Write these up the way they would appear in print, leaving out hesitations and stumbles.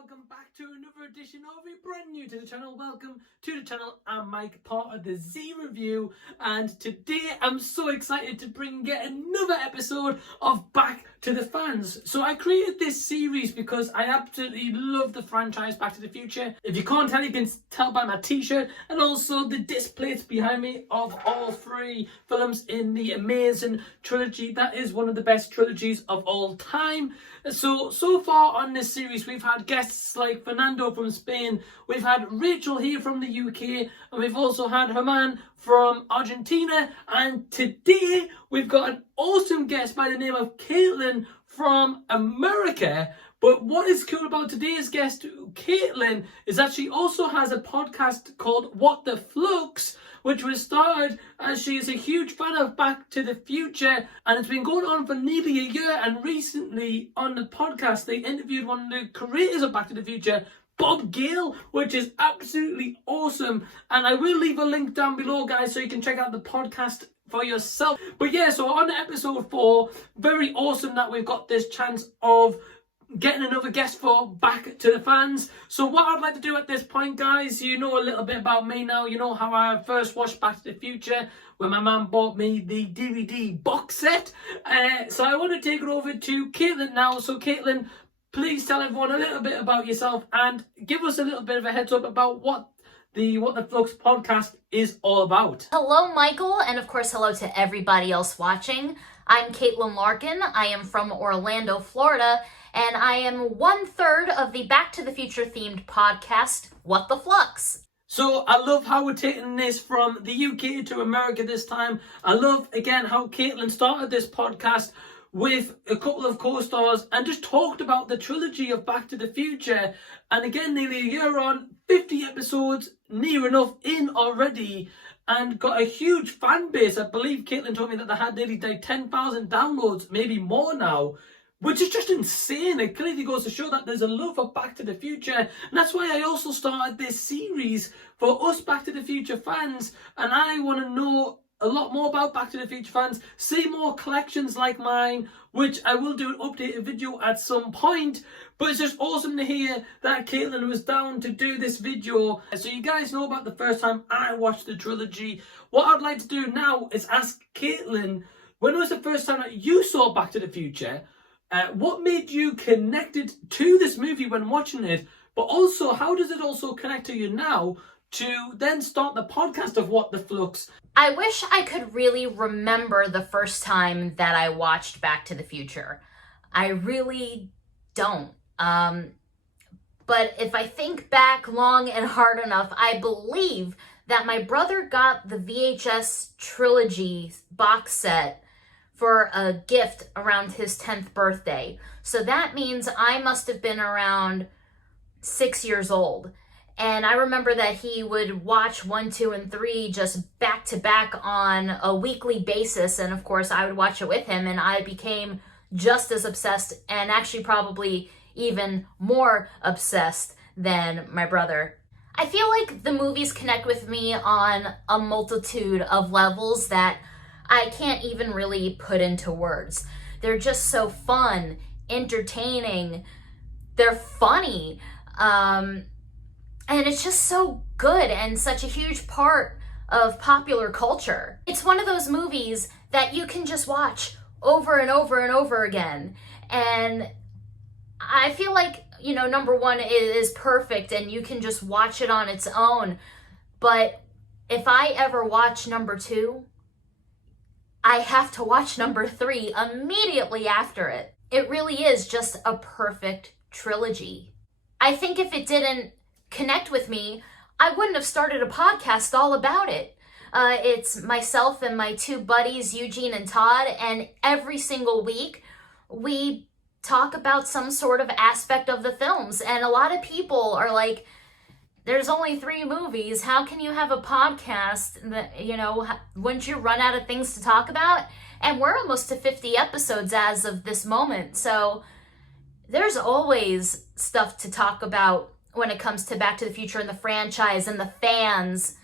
welcome back to another edition of a brand new to the channel. Welcome to the channel. I'm Mike, part of the Z Review, and today I'm so excited to bring yet another episode of Back to the Fans. So I created this series because I absolutely love the franchise Back to the Future. If you can't tell, you can tell by my t-shirt and also the disc plates behind me of all three films in the amazing trilogy. That is one of the best trilogies of all time. So far on this series, we've had guests like Fernando from Spain, we've had Rachel here from the UK, and we've also had Herman from Argentina. And today, we've got an awesome guest by the name of Caitlin from America. But what is cool about today's guest, Caitlin, is that she also has a podcast called What the Flux, which was started as she is a huge fan of Back to the Future, and it's been going on for nearly a year. And recently on the podcast, they interviewed one of the creators of Back to the Future, Bob Gale, which is absolutely awesome. And I will leave a link down below, guys, so you can check out the podcast for yourself. But yeah, so on episode 4, very awesome that we've got this chance of getting another guest for Back to the Fans. So what I'd like to do at this point, guys, you know a little bit about me now. You know how I first watched Back to the Future when my mum bought me the DVD box set. So I want to take it over to Caitlin now. So Caitlin, please tell everyone a little bit about yourself and give us a little bit of a heads up about what the Flux podcast is all about. Hello, Michael, and of course, hello to everybody else watching. I'm Caitlin Larkin. I am from Orlando, Florida, and I am 1/3 of the Back to the Future themed podcast, What the Flux. So I love how we're taking this from the UK to America this time. I love, again, how Caitlin started this podcast with a couple of co-stars and just talked about the trilogy of Back to the Future. And again, nearly a year on, 50 episodes, near enough in already, and got a huge fan base. I believe Caitlin told me that they had nearly 10,000 downloads, maybe more now, which is just insane. It clearly goes to show that there's a love for Back to the Future. And that's why I also started this series for us Back to the Future fans. And I want to know a lot more about Back to the Future fans, see more collections like mine, which I will do an updated video at some point. But it's just awesome to hear that Caitlin was down to do this video. So you guys know about the first time I watched the trilogy. What I'd like to do now is ask Caitlin, when was the first time that you saw Back to the Future? What made you connected to this movie when watching it? But also, how does it also connect to you now to then start the podcast of What the Flux? I wish I could really remember the first time that I watched Back to the Future. I really don't. But if I think back long and hard enough, I believe that my brother got the VHS trilogy box set for a gift around his 10th birthday. So that means I must have been around 6 years old. And I remember that he would watch 1, 2, and 3 just back to back on a weekly basis. And of course, I would watch it with him, and I became just as obsessed, and actually probably even more obsessed than my brother. I feel like the movies connect with me on a multitude of levels that I can't even really put into words. They're just so fun, entertaining, they're funny, and it's just so good and such a huge part of popular culture. It's one of those movies that you can just watch over and over and over again. And I feel like, you know, number 1 is perfect and you can just watch it on its own. But if I ever watch number 2, I have to watch number 3 immediately after it. It really is just a perfect trilogy. I think if it didn't connect with me, I wouldn't have started a podcast all about it. It's myself and my 2 buddies, Eugene and Todd, and every single week we talk about some sort of aspect of the films. And a lot of people are like, there's only 3 movies. How can you have a podcast that, you know, wouldn't you run out of things to talk about? And we're almost to 50 episodes as of this moment. So there's always stuff to talk about when it comes to Back to the Future and the franchise and the fans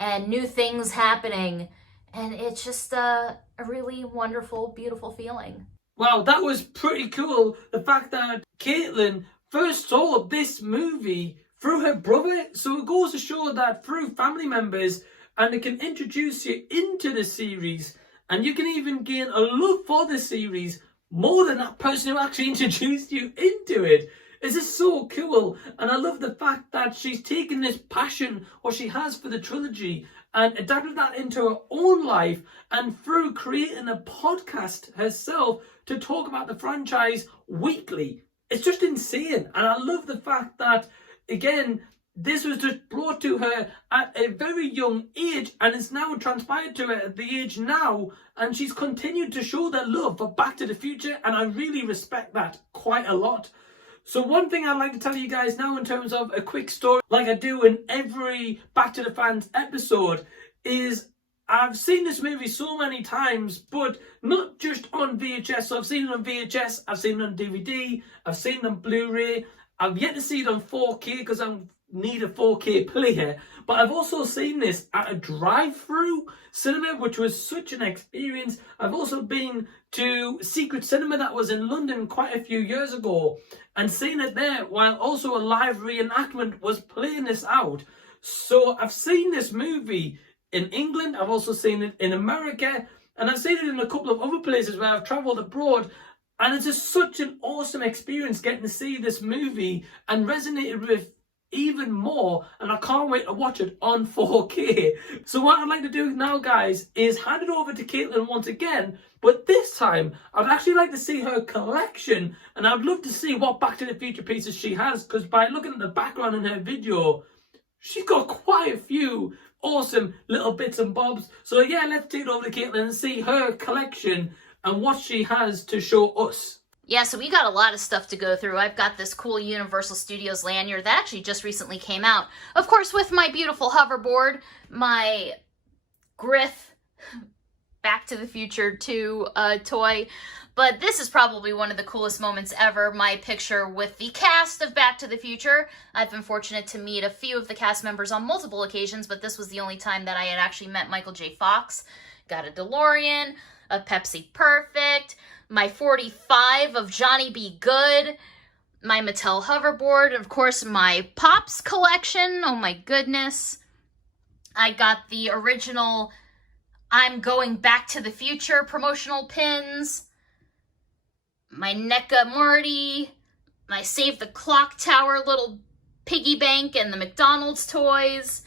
and new things happening. And it's just a really wonderful, beautiful feeling. Wow, that was pretty cool. The fact that Caitlin first saw this movie through her brother. So it goes to show that through family members, and it can introduce you into the series, and you can even gain a love for the series more than that person who actually introduced you into it. This is so cool, and I love the fact that she's taken this passion, what she has for the trilogy, and adapted that into her own life, and through creating a podcast herself to talk about the franchise weekly. It's just insane, and I love the fact that, again, this was just brought to her at a very young age, and it's now transpired to her at the age now, and she's continued to show their love for Back to the Future, and I really respect that quite a lot. So one thing I'd like to tell you guys now in terms of a quick story, like I do in every Back to the Fans episode, is I've seen this movie so many times, but not just on VHS. So I've seen it on VHS, I've seen it on DVD, I've seen it on Blu-ray. I've yet to see it on 4K because I need a 4K player. But I've also seen this at a drive-through cinema, which was such an experience. I've also been to Secret Cinema that was in London quite a few years ago and seen it there, while also a live reenactment was playing this out. So I've seen this movie in England, I've also seen it in America, and I've seen it in a couple of other places where I've travelled abroad. And it's just such an awesome experience getting to see this movie and resonated with even more, and I can't wait to watch it on 4K. So what I'd like to do now, guys, is hand it over to Caitlin once again, but this time I'd actually like to see her collection, and I'd love to see what Back to the Future pieces she has, because by looking at the background in her video, she's got quite a few awesome little bits and bobs. So yeah, let's take it over to Caitlin and see her collection and what she has to show us. Yeah, so we got a lot of stuff to go through. I've got this cool Universal Studios lanyard that actually just recently came out. Of course, with my beautiful hoverboard, my Griff Back to the Future 2 toy. But this is probably one of the coolest moments ever, my picture with the cast of Back to the Future. I've been fortunate to meet a few of the cast members on multiple occasions, but this was the only time that I had actually met Michael J. Fox. Got a DeLorean, a Pepsi Perfect, my 45 of Johnny B. Good, my Mattel hoverboard, of course my Pops collection, oh my goodness. I got the original I'm Going Back to the Future promotional pins, my NECA Marty, my Save the Clock Tower little piggy bank and the McDonald's toys,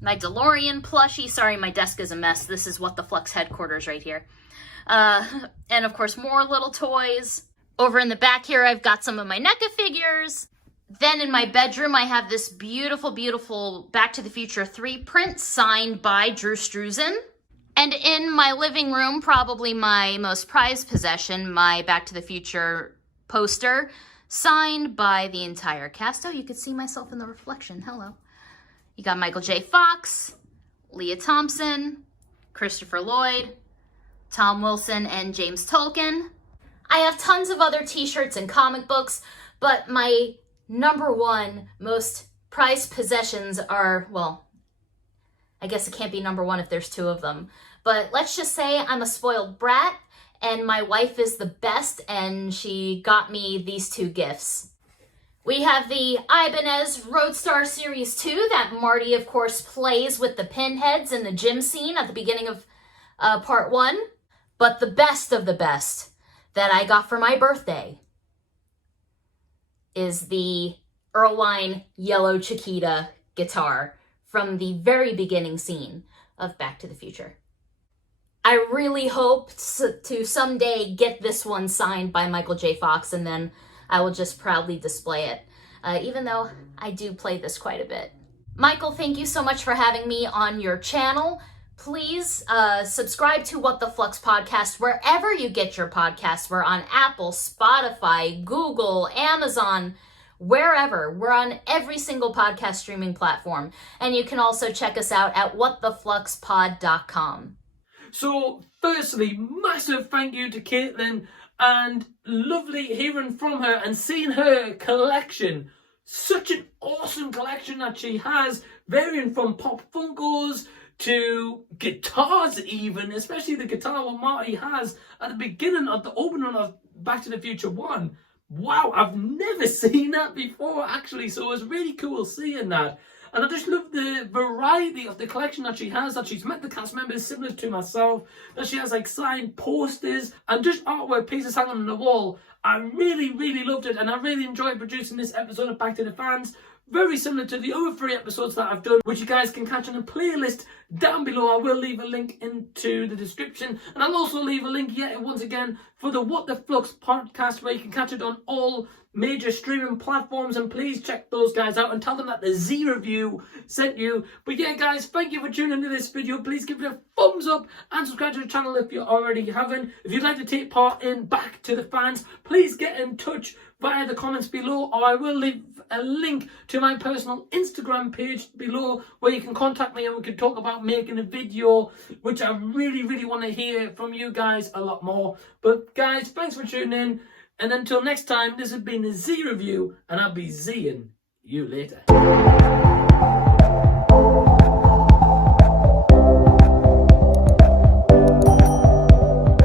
my DeLorean plushie. Sorry, my desk is a mess. This is what the Flux headquarters right here. And of course, more little toys. Over in the back here, I've got some of my NECA figures. Then in my bedroom, I have this beautiful, beautiful Back to the Future 3 print signed by Drew Struzan. And in my living room, probably my most prized possession, my Back to the Future poster, signed by the entire cast. Oh, you could see myself in the reflection. Hello. You got Michael J. Fox, Leah Thompson, Christopher Lloyd, Tom Wilson, and James Tolkien. I have tons of other t-shirts and comic books, but my number one most prized possessions are, well, I guess it can't be number one if there's two of them. But let's just say I'm a spoiled brat, and my wife is the best, and she got me these two gifts. We have the Ibanez Roadstar Series 2 that Marty, of course, plays with the pinheads in the gym scene at the beginning of part 1. But the best of the best that I got for my birthday is the Erlewine Yellow Chiquita guitar from the very beginning scene of Back to the Future. I really hope to someday get this one signed by Michael J. Fox, and then I will just proudly display it, even though I do play this quite a bit. Michael, thank you so much for having me on your channel. Please subscribe to What the Flux Podcast wherever you get your podcasts. We're on Apple, Spotify, Google, Amazon, wherever. We're on every single podcast streaming platform. And you can also check us out at whatthefluxpod.com. So, firstly, massive thank you to Caitlin, and lovely hearing from her and seeing her collection. Such an awesome collection that she has, varying from Pop Funkos to guitars even, especially the guitar what Marty has at the beginning of the opening of Back to the Future 1. wow, I've never seen that before actually, so it was really cool seeing that. And I just love the variety of the collection that she has, that she's met the cast members similar to myself, that she has like signed posters and just artwork pieces hanging on the wall. I really loved it, and I really enjoyed producing this episode of Back to the Fans. Very similar to the other 3 episodes that I've done, which you guys can catch on a playlist down below. I will leave a link into the description, and I'll also leave a link yet once again for the What the Flux podcast, where you can catch it on all major streaming platforms. And please check those guys out and tell them that the Z Review sent you. But yeah, guys, thank you for tuning into this video. Please give it a thumbs up and subscribe to the channel if you already haven't. If you'd like to take part in Back to the Fans, please get in touch via the comments below, or I will leave a link to my personal Instagram page below where you can contact me and we can talk about making a video, which I really want to hear from you guys a lot more. But guys, thanks for tuning in, and until next time, this has been the Z Review, and I'll be Zing you later.